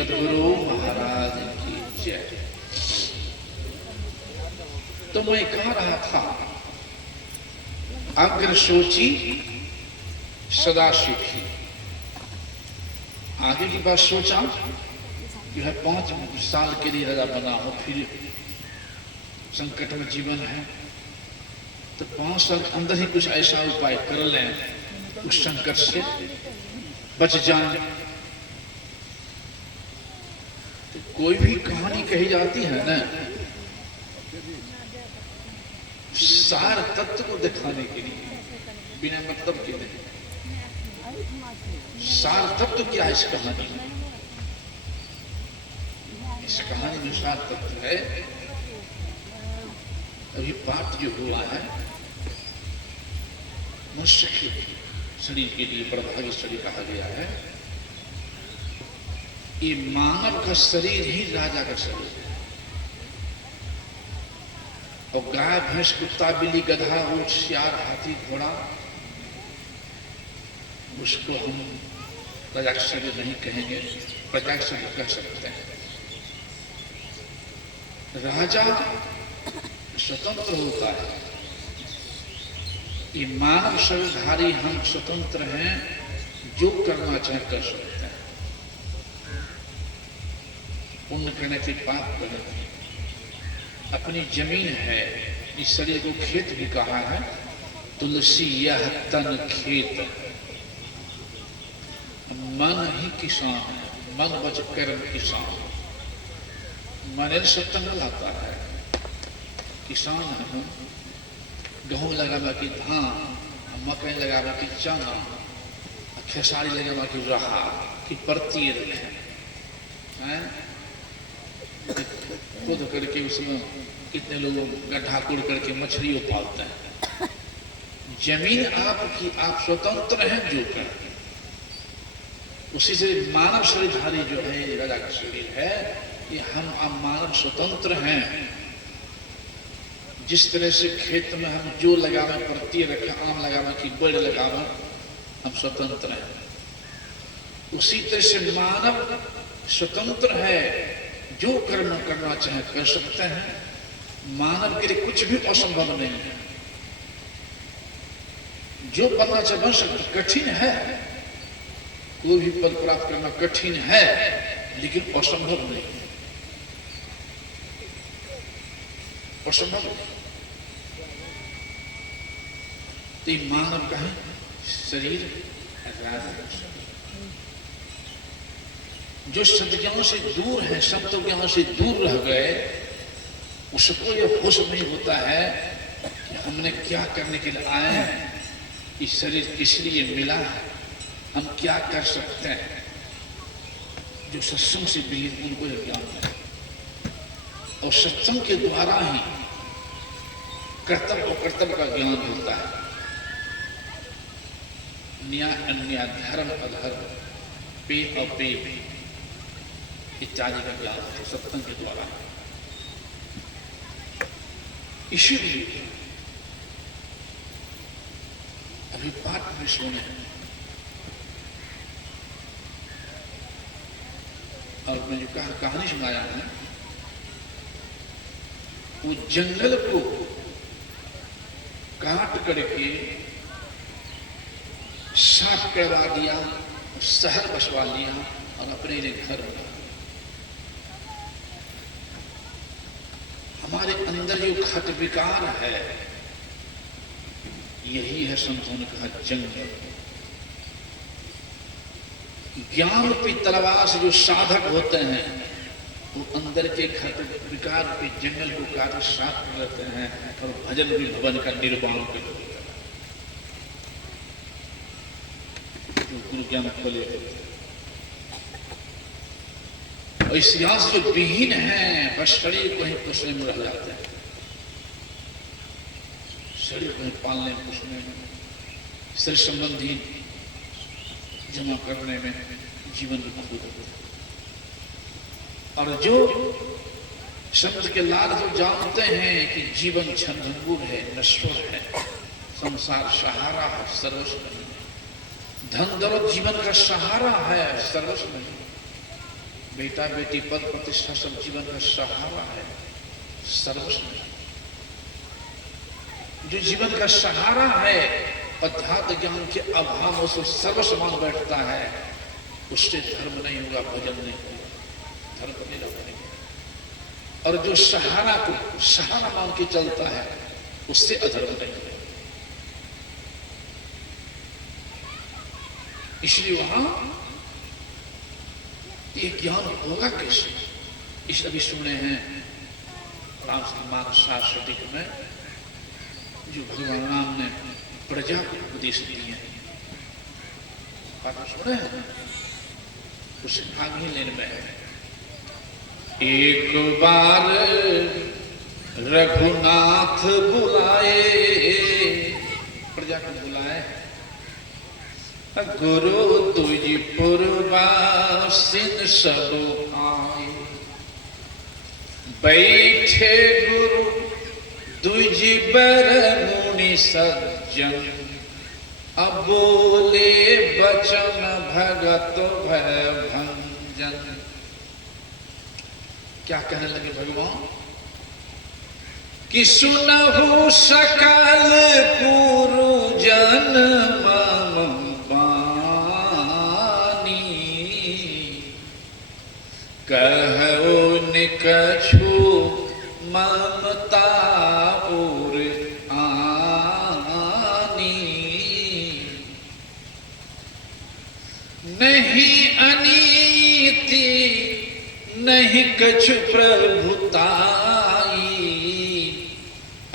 सदगुरु महाराज की जय। तो मैं कह रहा था, अग्र सोची सदा सुखी। आगे की बात सोचा कि है 5 साल के लिए राजा बना हो, फिर संकट में जीवन है, तो 5 साल अंदर ही कुछ ऐसा उपाय कर लें उस संकट से बच जाए। तो कोई भी कहानी कही जाती है ना, सार तत्व को दिखाने के लिए, बिना मतलब के नहीं। सार तत्व क्या है इस कहानी में? इस कहानी में सार तत्व है, अभी पाठ जो हुआ है मनुष्य के शरीर के लिए बड़ा भाग्यशाली कहा गया है। ये मानव का शरीर ही राजा का शरीर है, और गाय भैंस कुत्ता बिल्ली गधा ऊंट सियार हाथी घोड़ा, उसको हम राजा का शरीर नहीं कहेंगे, प्रजा का शरीर कह सकते हैं। राजा स्वतंत्र होता है, ये मानव शरीरधारी हम स्वतंत्र हैं, जो करना चाहे कर सकते हैं। पुण्य करने के पाप करने, अपनी जमीन है, इस शरीर को खेत भी कहा है। तुलसी यह तन खेत, मन ही किसान है, मन बच कर्म किसान। मन से तंग लाता है, किसान है हम। गेहूं लगावा की धान, मकई लगावा की चना, खेसारी लगावा की रहा की परती रखे, खुद करके उसमें कितने लोग गड्ढा कोड़ करके मछली पालते हैं। जमीन आपकी, आप स्वतंत्र हैं जो कर। उसी से मानव शरीरधारी जो है राजा का शरीर है, ये हम मानव स्वतंत्र हैं। जिस तरह से खेत में हम जो लगावे परती रखे, आम लगावे की पेड़ लगावे, हम स्वतंत्र हैं। उसी तरह से मानव स्वतंत्र है, जो कर्म करना चाहे कर सकते हैं। मानव के लिए कुछ भी असंभव नहीं है, जो बनना चाहे बन सकता। कठिन है, कोई भी पद प्राप्त करना कठिन है, लेकिन असंभव नहीं है, असंभव नहीं। तो मानव का है शरीर राजा का शरीर, जो सद्ज्ञान से दूर है, सत्य ज्ञान से दूर रह गए, उसको ये होश नहीं होता है कि हमने क्या करने के लिए आए हैं, इस शरीर किस लिए मिला है, हम क्या कर सकते हैं। जो सत्संग से विहित उनको यह ज्ञान है, और सत्संग के द्वारा ही कर्तव्य और कर्तव्य का ज्ञान होता है। न्याय अन्याय, धर्म अधर्म, पे अपे इत्यादि का ज्ञान होता है सत्संग के द्वारा। इसीलिए अभी पाठ में सुने, और मैं जो कहानी सुनाया है, वो जंगल को काट करके साफ करवा दिया, शहर बसवा लिया और अपने लिए घर बना। हमारे अंदर जो खट विकार है, यही है संतों ने कहा जंगल। ज्ञान रूपी तलवार से जो साधक होते हैं, वो अंदर के खट विकार रूपी जंगल को काट साफ कर लेते हैं, और भजन रूपी भवन का निर्माण कर देते हैं। गुरु ज्ञान खोले, और इस यास जो विहीन है, बस शरीर को ही पोषने में रह जाते हैं, शरीर को ही पालने पोषने में, शरीर संबंधी जमा करने में जीवन को खो देते हैं। और जो शब्द के लाल जो जानते हैं कि जीवन क्षणभंगुर है, नश्वर है, संसार सहारा है, सर्वस्व नहीं है, धन दौलत जीवन का सहारा है, सर्वस्व नहीं। बेटा बेटी पद प्रतिष्ठा सब जीवन का सहारा है, सर्वस्व नहीं। जो जीवन का सहारा है अध्यात्म ज्ञान के अभाव में उसको सर्वस्व मान बैठता है, उससे धर्म नहीं होगा, भजन नहीं होगा, धर्म नहीं होगा। और जो सहारा को सहारा मान के चलता है उससे अधर्म नहीं होगा। इसलिए वहां ये ज्ञान होगा कैसे? इसलिए अभी सुने हैं राम मानस शास्त्र में जो भगवान राम ने प्रजा को उपदेश दिए हैं, बात सुने हैं, उसे आगे लेने में है। एक बार रघुनाथ बुलाए, प्रजा को बुलाए, गुरु तुझ पुरवासिन सब आए, बैठे गुरु तुझ बर मुनि सज्जन, अब बोले बचन भगत भय भंजन। क्या कहने लगे भगवान कि सुनहु सकल पुरुजन मम बानी, कहो निकछु ममता और आनी, नहीं अनीति नहीं कछु प्रभुताई,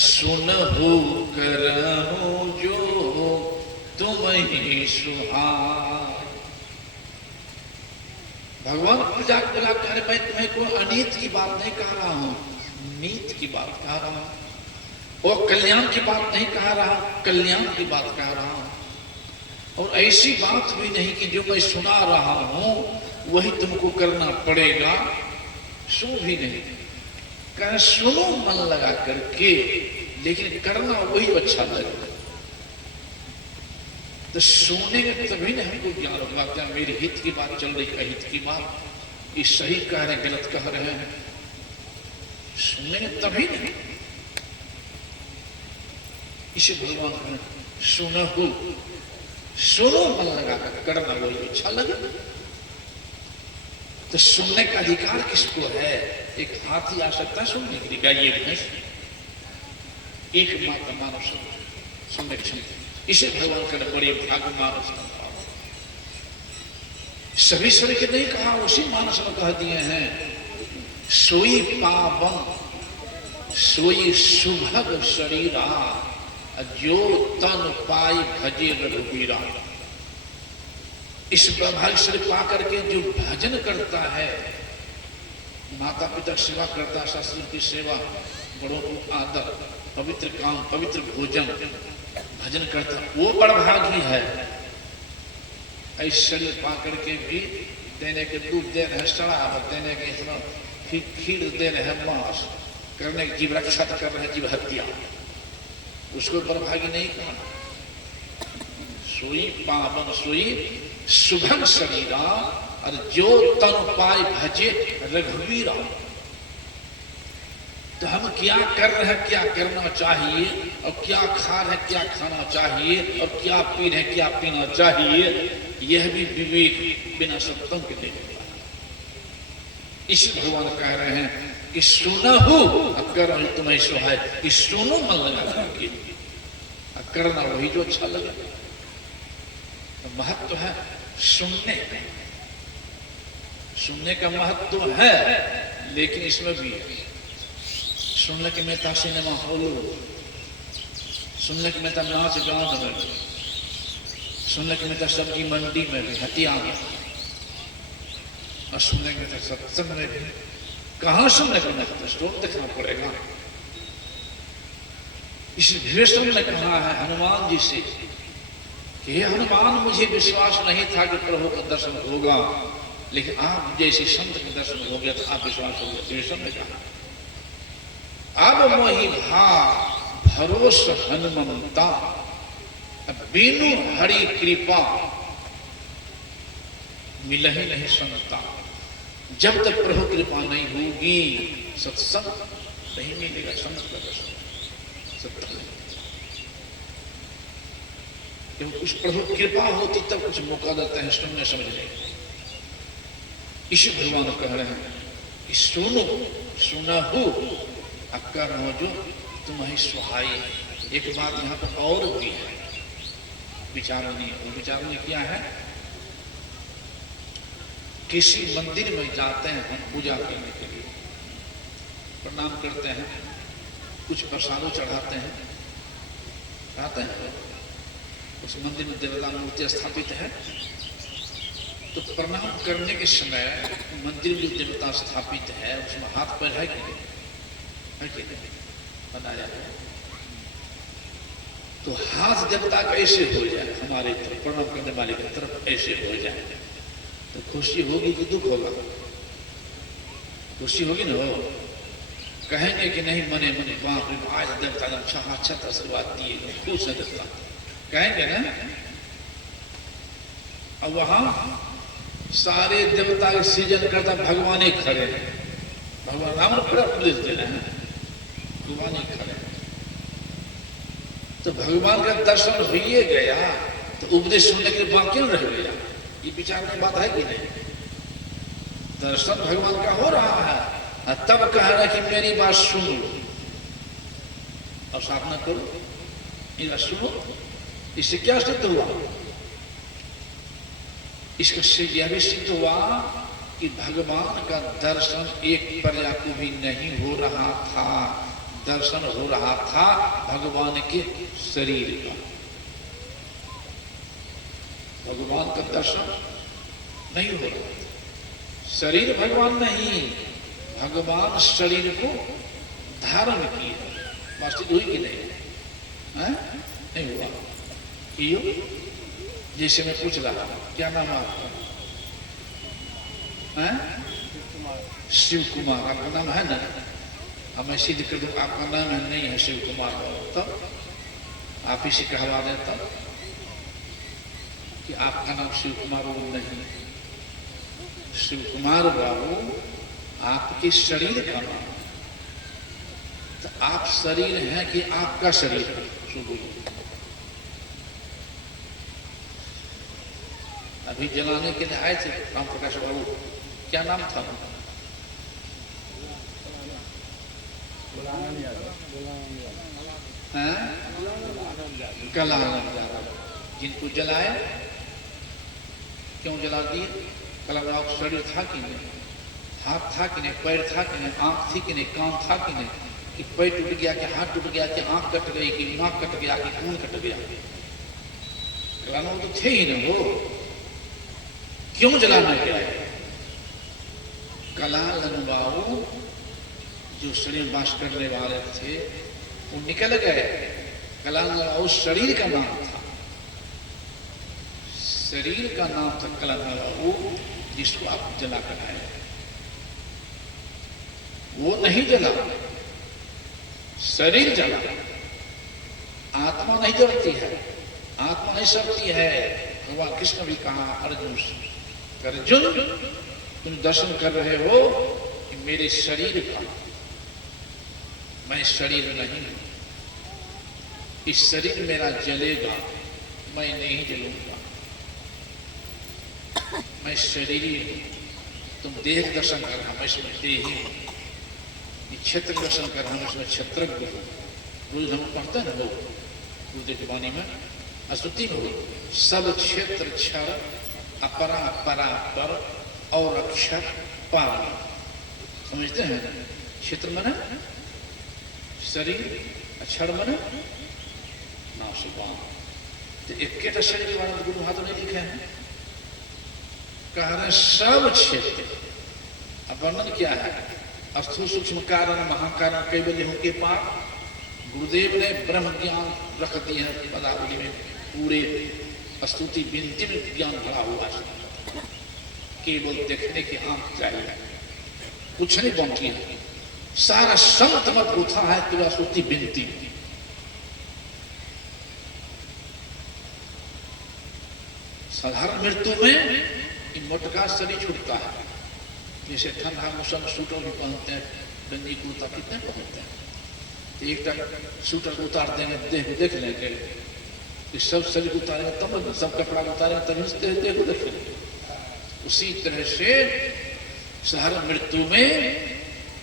सुनहु करहु जो तुम ही सुहाय। भगवान पूजा बुला कर मैं तुम्हें कोई अनीत की बात नहीं कह रहा हूं, नीत की बात कह रहा हूं, और कल्याण की बात नहीं कह रहा, कल्याण की बात कह रहा हूं। और ऐसी बात भी नहीं कि जो मैं सुना रहा हूं वही तुमको करना पड़ेगा, सो भी नहीं। कह सुनो मन लगा करके, लेकिन करना वही अच्छा लगेगा। तो सुनेंगे तभी ना हमको ज्ञान होगा। क्या मेरे हित की बात चल रही, अहित की बात, ये सही कह रहे गलत कह रहे हैं, सुनेंगे तभी नहीं। इसे भगवान सुनो, सुनो मन लगा कर, करना वही अच्छा लगेगा। तो सुनने का अधिकार किसको है? एक हाथी आ सकता है सुनने के लिए, गाय भैंस, एक मात्र मानव सुनने की क्षमता। इसे भगवान का बड़े भाग मानस सभी सभी के नहीं कहा, उसी मानस में कह दिए हैं। सोई पावन सोई सुभग शरीरा, जो तन पाई भजे रघुवीरा। इस भाग्यशाली पा करके जो भजन करता है, माता पिता सेवा करता, शास्त्र की सेवा, बड़ों को आदर, पवित्र काम, पवित्र भोजन, भजन करता, वो बड़ा भागी है। ऐश्वर्य पा करके भी देने के दूध दे रहे, शराब देने के, फिर खीर दे रहे, मांस करने की, जीव रक्षा कर रहे, जीव हत्या, उसको बड़भागी नहीं कहा। सोई पावन सोई सुभग शरीरा, और जो तन पाए भजे रघुवीरा। तो हम क्या कर रहे हैं, क्या करना चाहिए, और क्या खा रहे हैं, क्या खाना चाहिए, और क्या पी रहे हैं, क्या पीना चाहिए, यह भी विवेक बिना सत्संग के नहीं होता। इसी भगवान कह रहे हैं कि सुनहु, अब कर रहे तुम्हें सुहाय, कि सुनो मन लगा करके, करना वही जो अच्छा लगे। तो महत्व है सुनने का, सुनने का महत्व है, लेकिन इसमें भी सुनने के मेहता सिनेमा हॉल, सुनने के मेहता नाच गान में, सुनने के मेहता सब्जी मंडी में भी, हटिया में, और सुनने के मेहता सत्संग में भी। कहाँ सुनने का मेहता, स्टोर देखना पड़ेगा। इस विभीषण ने कहा है हनुमान जी से कि हे हनुमान, मुझे विश्वास नहीं था कि प्रभु का दर्शन होगा, लेकिन आप जैसे संत के दर्शन हो गया तो आप विश्वास हो गया। विभीषण ने कहा अब मोहि भा भरोस हनुमंता, बिनु हरि कृपा मिलहि नहीं संता। जब तक प्रभु कृपा नहीं होगी सत्संग नहीं मिलेगा, समझ प्रदर्शन सत्संग। क्योंकि कुछ प्रभु कृपा होती तब कुछ मौका देता है सुनने समझने। ईश्वर भगवान कह रहे हैं कि सुनो सुना हो अक्का जो तुम्हें सुहाई। एक बात यहाँ पर और भी है विचारों ने, वो विचारों ने क्या है, किसी मंदिर में जाते हैं हम पूजा करने के लिए, प्रणाम करते हैं, कुछ प्रसादों चढ़ाते हैं, चढ़ाते हैं। उस मंदिर में देवता मूर्ति स्थापित है, तो प्रणाम करने के समय मंदिर में जो देवता स्थापित है उसमें हाथ पैर है कि नहीं? है कि नहीं? बनाया है। तो हाथ देवता का ऐसे हो जाए, हमारे तरफ प्रणाम करने वाले की तरफ ऐसे हो जाए, तो खुशी होगी कि दुख होगा? खुशी होगी ना, हो कहेंगे कि नहीं मने मने बाप रे आज देवता ने अच्छा आशीर्वाद दिए, खुश है देवता, कहेंगे ना। अब वहां सारे देवता के सृजन करता भगवान ही खड़े हैं, भगवान राम ने पूरा उपदेश दे रहे हैं, भगवान ही खड़े हैं। तो भगवान का दर्शन हो ही गया तो उपदेश सुनने के लिए बाकी रह गया, ये विचार की बात है कि नहीं? दर्शन भगवान का हो रहा है, तब कह रहा है कि मेरी बात सुन लो और साधना करो, मेरी बात सुनो। इससे क्या सिद्ध हुआ? इससे यह भी सिद्ध हुआ कि भगवान का दर्शन एक प्रजा को भी नहीं हो रहा था, दर्शन हो रहा था भगवान के शरीर का। भगवान का दर्शन नहीं हो रहा, शरीर भगवान नहीं, भगवान शरीर को धारण किए। वास्तविक हुई कि नहीं? है? नहीं हुआ। क्यों? जैसे मैं पूछ रहा हूं क्या नाम है आपका? शिव कुमार आपका नाम है ना? अब मैं सिद्ध कर दूं आपका नाम है, नहीं है शिव कुमार, तो आप ही से कहवा देता कि आपका नाम शिव कुमार बाबू नहीं। शिव कुमार बाबू आपके शरीर का नाम, तो आप शरीर हैं कि आपका शरीर है? अभी जलाने के लिए आए थे राम प्रकाश बाबू, क्या नाम था? कलानंद। जिनको जलाए, क्यों जला दिए? कलानंद शरीर था कि नहीं, हाथ था कि नहीं, पैर था कि नहीं, आंख थी कि नहीं, कान था कि नहीं, कि पैर टूट गया कि हाथ टूट गया कि आंख कट गई कि नाक कट गया कि खून कट गया? कलानंद तो थे ही नहीं, वो क्यों जलाने के आए? कलानंद बाबू जो शरीर वास करने वाले थे वो निकल गए। कलानंद बाबू शरीर का नाम था, शरीर का नाम था कलानंद बाबू, जिसको आप जला कर आए। वो नहीं जला, शरीर जला, आत्मा नहीं जलती है, आत्मा नहीं सकती है। भगवान कृष्ण भी कहा अर्जुन से, अर्जुन तुम दर्शन कर रहे हो कि मेरे शरीर का, मैं शरीर नहीं हूं, इस शरीर मेरा जलेगा, मैं नहीं जलूंगा, मैं शरीर ही हूं। तुम देह दर्शन कर रहा, मैं इसमें देही हूं, क्षेत्र दर्शन कर रहा हूं, इसमें क्षेत्रज्ञ हूं। रोज हम पढ़ते हैं वो गुरुदेव की वाणी में स्तुति में हो, सब क्षेत्र क्षर अपरा परा पर और अक्षर पार। समझते हैं? क्षेत्र मने शरीर, अक्षर मने नासिका। तो एक शरीर के बारे में गुरु हाथों ने लिखे हैं, कह रहे सब क्षेत्र। अब वर्णन क्या है? अस्थूल सूक्ष्म कारण महाकारण कैवल्य के पार। गुरुदेव ने ब्रह्म ज्ञान रख दिए हैं पदावली में, पूरे स्तुति विनती में ज्ञान भरा हुआ है, केवल देखने की आंख चाहिए, कुछ नहीं बाकी है। सारा संत मत उठा है पूरा स्तुति विनती। साधारण मृत्यु में मोटका शरीर छूटता है, जैसे ठंडा मौसम स्वेटर भी पहनते हैं, गंजी कुर्ता कितने पहनते हैं, तो एक स्वेटर उतार देंगे, देख लेंगे, सब शरीर उतारेंगे तब, सब कपड़ा उतारेंगे तभी देख लेंगे। उसी तरह से हर मृत्यु में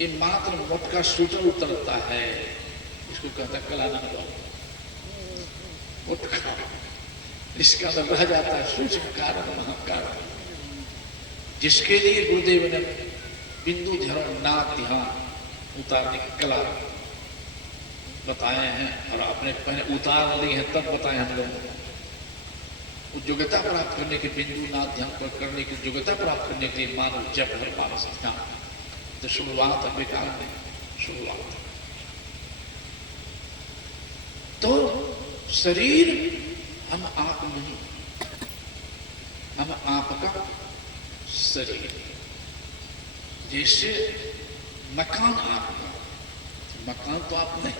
ये मात्र मोटका स्वेटर उतरता है, इसको कहता है कलानंद मोटका, इसका अंदर रह जाता है सूक्ष्म कारण महाकारण, जिसके लिए गुरुदेव ने बिंदु धर्म नाथ ध्यान उतारने की कला बताए हैं, और आपने पहले उतार ली है तब बताए हम लोगों को। योग्यता प्राप्त करने के, बिंदु नाथ ध्यान पर करने की योग्यता प्राप्त करने के लिए मानव जप है, मानस ध्यान, तो शुरुआत है, बेकार नहीं शुरुआत। तो शरीर हम आप नहीं, हम आपका शरीर, जैसे मकान आपका, मकान तो आप नहीं,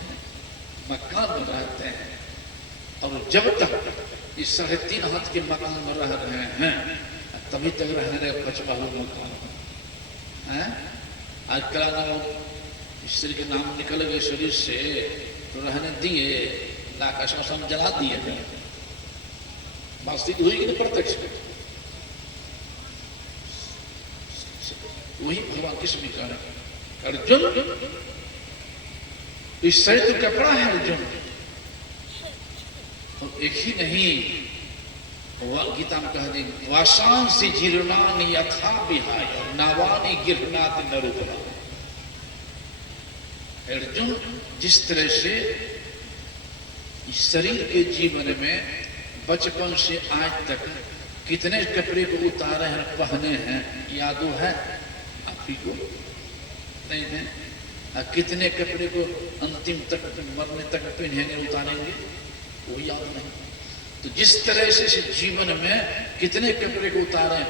मकान में रहते हैं, और जब तक इस 3.5 हाथ के मकान में रह रहे हैं तभी तक रहने रहे बचवा हुआ मकान है। आज कल स्त्री के नाम निकल गए शरीर से तो रहने दिए, लाख श्मशान जला दिए, वास्तविक हुई कि नहीं प्रत्यक्ष, वही भगवान कृष्ण भी कह रहे अर्जुन, इस शरीर तो कपड़ा है अर्जुन, तो एक ही नहीं, गीता में कह दी वासांसी जीर्णानि यथा विहाय नवानि गृह्णाति नरोपमा। अर्जुन, जिस तरह से इस शरीर के जीवन में बचपन से आज तक कितने कपड़े को उतारे हैं, पहने हैं, यादो है आप ही को नहीं है, कितने कपड़े को अंतिम तक मरने तक पहनेंगे उतारेंगे वो याद नहीं। तो जिस तरह से जीवन में कितने कपड़े को उतारे